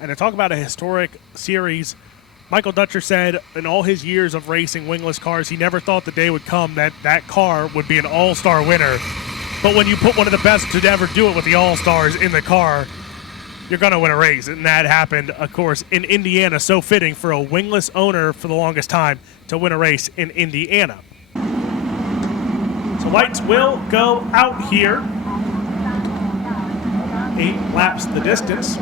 And to talk about a historic series, Michael Dutcher said in all his years of racing wingless cars, he never thought the day would come that that car would be an all-star winner. But when you put one of the best to ever do it with the all-stars in the car, you're going to win a race. And that happened, of course, in Indiana. So fitting for a wingless owner for the longest time to win a race in Indiana. So lights will go out here. 8 laps the distance.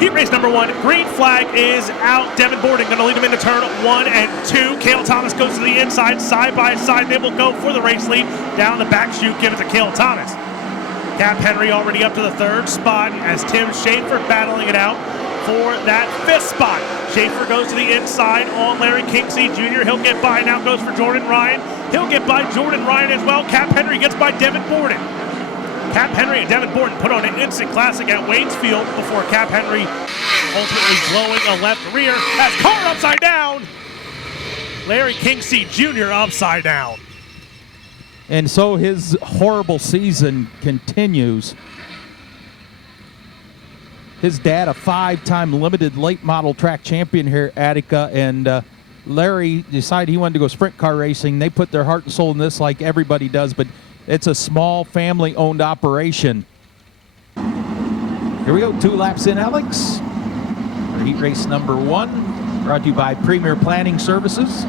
Heat race number 1, green flag is out. Devin Borden going to lead him into turn 1 and 2. Cale Thomas goes to the inside, side by side. They will go for the race lead. Down the back chute, give it to Cale Thomas. Cap Henry already up to the 3rd spot as Tim Schaefer battling it out for that 5th spot. Schaefer goes to the inside on Larry Kinksey Jr. He'll get by. Now goes for Jordan Ryan. He'll get by Jordan Ryan as well. Cap Henry gets by Devin Borden. Cap Henry and Devin Borden put on an instant classic at Waynesfield before Cap Henry ultimately blowing a left rear as car upside down. Larry Kinksey Jr. upside down. And so his horrible season continues. His dad, a 5-time limited late model track champion here at Attica, and Larry decided he wanted to go sprint car racing. They put their heart and soul in this like everybody does, but it's a small family-owned operation. Here we go, 2 laps in, Alex. For heat race number 1, brought to you by Premier Planning Services.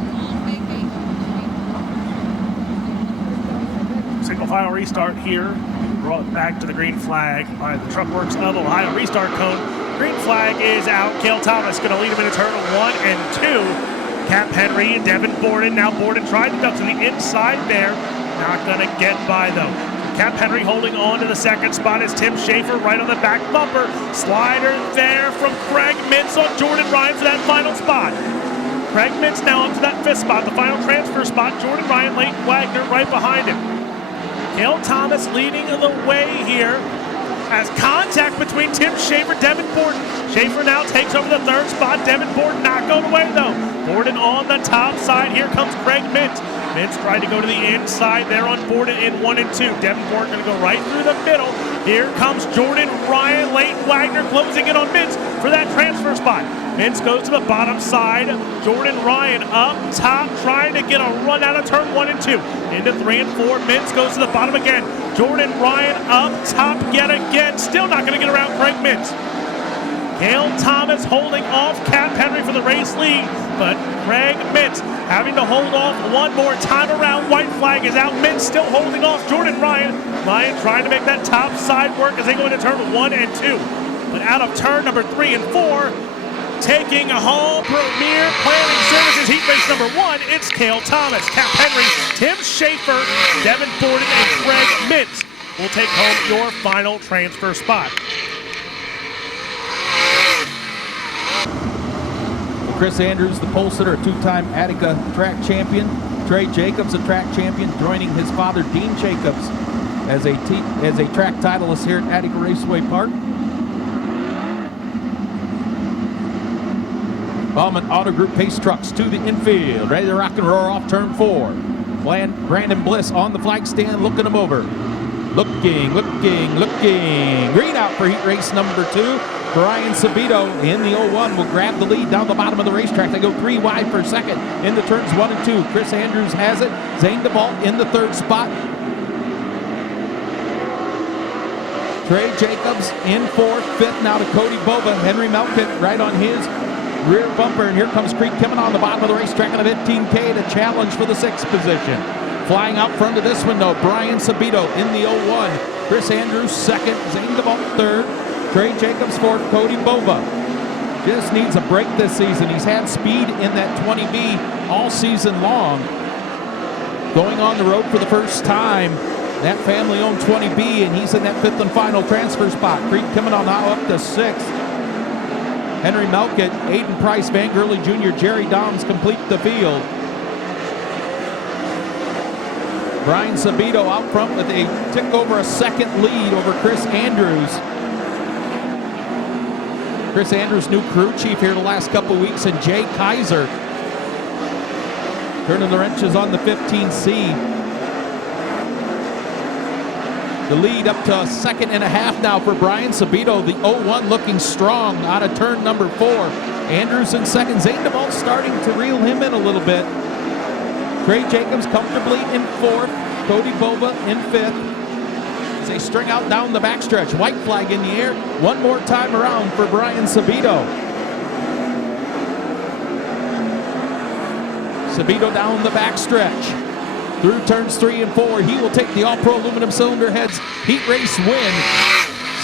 Single file restart here. Brought back to the green flag by the Truckworks of Ohio restart cone. Green flag is out. Cale Thomas going to lead him into turn 1 and 2. Cap Henry and Devin Borden. Now Borden tried to duck to the inside there. Not going to get by, though. Cap Henry holding on to the 2nd spot is Tim Schaefer right on the back bumper. Slider there from Craig Mintz on Jordan Ryan for that final spot. Craig Mintz now up to that 5th spot, the final transfer spot. Jordan Ryan, Leighton Wagner right behind him. Cale Thomas leading the way here as contact between Tim Schaefer, Devin Borden. Schaefer now takes over the 3rd spot. Devin Borden not going away, though. Borden on the top side. Here comes Craig Mintz. Mintz tried to go to the inside there on Borden in 1 and 2. Devin Borden going to go right through the middle. Here comes Jordan Ryan. Leighton Wagner closing in on Mintz for that transfer spot. Mintz goes to the bottom side. Jordan Ryan up top trying to get a run out of turn 1 and 2. Into 3 and 4. Mintz goes to the bottom again. Jordan Ryan up top yet again. Still not going to get around Craig Mintz. Cale Thomas holding off Cap Henry for the race lead, but Craig Mintz having to hold off one more time around. White flag is out. Mintz still holding off Jordan Ryan. Ryan trying to make that top side work as they go into turn 1 and 2. But out of turn number 3 and 4, taking home Premier Planning Services heat race number 1, it's Cale Thomas. Cap Henry, Tim Schaefer, Devin Borden, and Craig Mintz will take home your final transfer spot. Chris Andrews, the pole sitter, a 2-time Attica track champion. Trey Jacobs, a track champion, joining his father, Dean Jacobs, as a track titleist here at Attica Raceway Park. Bauman Auto Group Pace Trucks to the infield, ready to rock and roll off turn 4. Brandon Bliss on the flag stand, looking him over. Looking. Green out for heat race number 2. Brian Sabito in the 01 will grab the lead down the bottom of the racetrack. They go 3 wide for 2nd in the turns 1 and 2. Chris Andrews has it. Zane DeVault in the 3rd spot. Trey Jacobs in 4th. 5th now to Cody Bova. Henry Melkett right on his rear bumper. And here comes Creek Kimmon on the bottom of the racetrack on a 15K to challenge for the 6th position. Flying out front of this one, though, Brian Sabito in the 01. Chris Andrews 2nd. Zane DeVault 3rd. Trey Jacobs 4th, Cody Bova. Just needs a break this season. He's had speed in that 20B all season long. Going on the road for the first time, that family-owned 20B, and he's in that 5th and final transfer spot. Creek coming on now up to 6th. Henry Melkett, Aiden Price, Van Gurley Jr., Jerry Doms complete the field. Brian Sabito out front with a tick over a 2nd lead over Chris Andrews. Chris Andrews, new crew chief here the last couple weeks, and Jay Kaiser turning the wrenches on the 15C. The lead up to a second and a half now for Brian Sabito. The 0-1 looking strong out of turn number 4. Andrews in second. Zane DeVault starting to reel him in a little bit. Trey Jacobs comfortably in 4th. Cody Bova in 5th. As they string out down the backstretch. White flag in the air. One more time around for Brian Sabito. Sabito down the backstretch. Through turns 3 and 4, he will take the All-Pro Aluminum Cylinder Heads Heat Race win.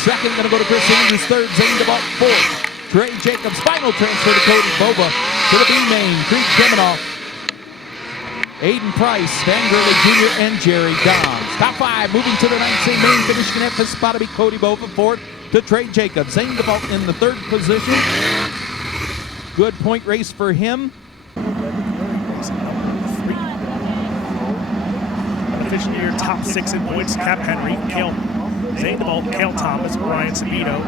Second going to go to Chris Andrews. Third, Zane DeVault. 4th, Trey Jacobs. Final transfer to Cody Bova. To the B-Main, Creed Kemenoff, Aiden Price, Van Gurley Jr., and Jerry Dons. Top 5 moving to the 9th main, finishing at this spot to be Cody Bova. 4th to Trey Jacobs. Zane DeVault in the 3rd position. Good point race for him. Unofficial year top 6 in points. Cap Henry, Zane DeVault, Cale Thomas, Brian Sabito,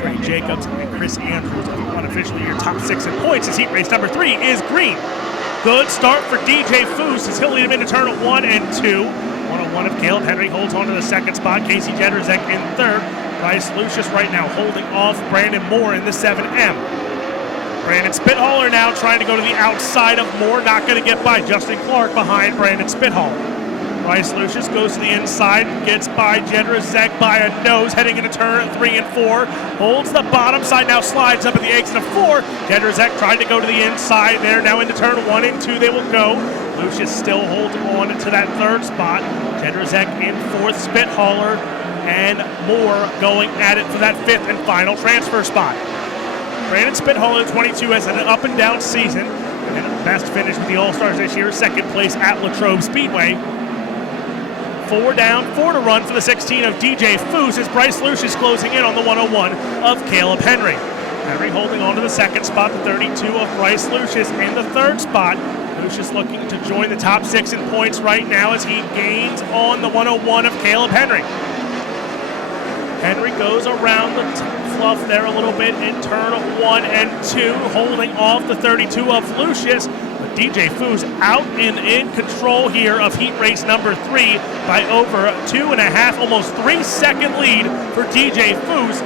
Trey Jacobs, and Chris Andrews. Unofficial year top 6 in points. His heat race number 3 is green. Good start for DJ Foose as he'll lead him into turn 1 and 2. 101 of Caleb Henry holds on to the 2nd spot. Casey Jedrzejek in 3rd. Bryce Lucius right now holding off Brandon Moore in the 7M. Brandon Spithaler now trying to go to the outside of Moore. Not going to get by. Justin Clark behind Brandon Spithaler. Bryce Lucius goes to the inside, gets by Jedrzejek by a nose, heading into turn 3 and 4. Holds the bottom side, now slides up at the exit of 4. Jedrzejek tried to go to the inside there, now into turn 1 and 2 they will go. Lucius still holds on to that 3rd spot. Jedrzejek in 4th, Spithaler and Moore going at it for that 5th and final transfer spot. Brandon Spithaler, 22, has an up and down season, and best finish with the All-Stars this year, 2nd place at Latrobe Speedway. 4 down, 4 to run for the 16 of DJ Foose as Bryce Lucius closing in on the 101 of Caleb Henry. Henry holding on to the 2nd spot, the 32 of Bryce Lucius in the 3rd spot. Lucius looking to join the top 6 in points right now as he gains on the 101 of Caleb Henry. Henry goes around the fluff there a little bit in turn 1 and 2, holding off the 32 of Lucius. DJ Foose out and in control here of heat race number 3 by over 2.5, almost 3-second lead for DJ Foose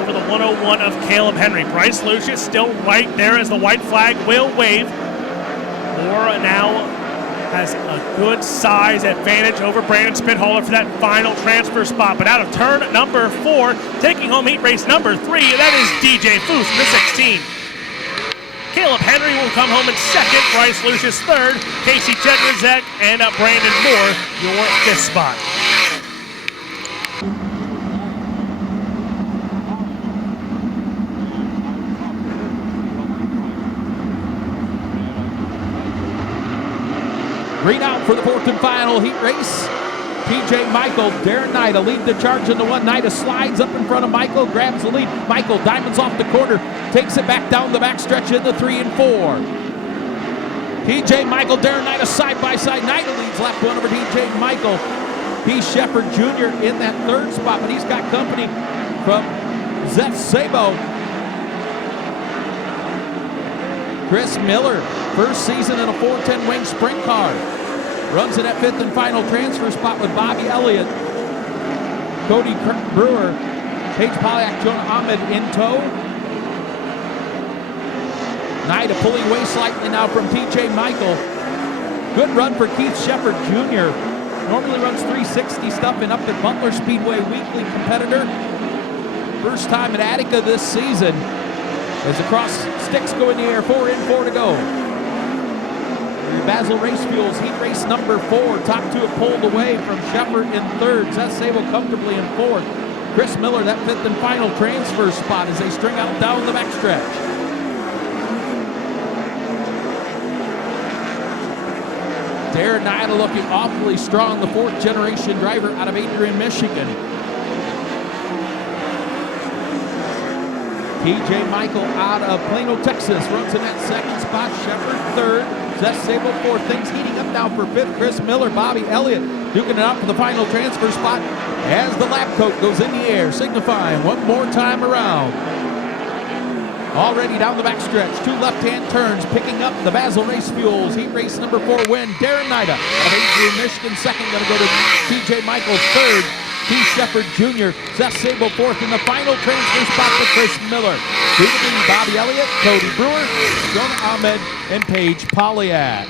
over the 101 of Caleb Henry. Bryce Lucius still right there as the white flag will wave. Moore now has a good size advantage over Brandon Spithaler for that final transfer spot. But out of turn number 4, taking home heat race number 3, that is DJ Foose, the 16. Caleb Henry will come home in 2nd, Bryce Lucius 3rd, Casey Jedrzejek and Brandon Moore, your 5th spot. Green out for the 4th and final heat race. TJ Michael, Darren Nida lead the charge in the 1. Nida slides up in front of Michael, grabs the lead. Michael diamonds off the corner, takes it back down the backstretch in the 3 and 4. TJ Michael, Darren Nida side by side. Nida leads lap 1 over TJ Michael. P. Shepard Jr. in that 3rd spot, but he's got company from Zeph Sabo. Chris Miller, first season in a 410 wing sprint car. Runs in that 5th and final transfer spot with Bobby Elliott, Cody Brewer, Paige Polyak, Jonah Ahmed in tow. Nida pulling away slightly now from TJ Michael. Good run for Keith Shepard Jr. Normally runs 360 stuff and up at Butler Speedway, weekly competitor. First time at Attica this season. As the cross sticks go in the air, 4 in, 4 to go. Basil Race Fuels, heat race number 4. Top 2 have pulled away from Shepard in 3rd. Seth Sable comfortably in 4th. Chris Miller, that 5th and final transfer spot as they string out down the backstretch. Darren Nida looking awfully strong, the 4th generation driver out of Adrian, Michigan. TJ Michael out of Plano, Texas, runs in that 2nd spot. Shepard 3rd. Seth Sable 4th. Things heating up now for 5th. Chris Miller, Bobby Elliott duking it out for the final transfer spot as the lap coat goes in the air, signifying one more time around. Already down the backstretch, 2 left-hand turns, picking up the Basil Race Fuels heat race number 4 win. Darren Nida out of Adrian, Michigan, 2nd. Going to go to TJ Michael 3rd. Keith Shepard Jr., Seth Sable fourth in the final transfer spot for Chris Miller. Through the lead, Bobby Elliott, Cody Brewer, Jonah Ahmed, and Paige Polyak.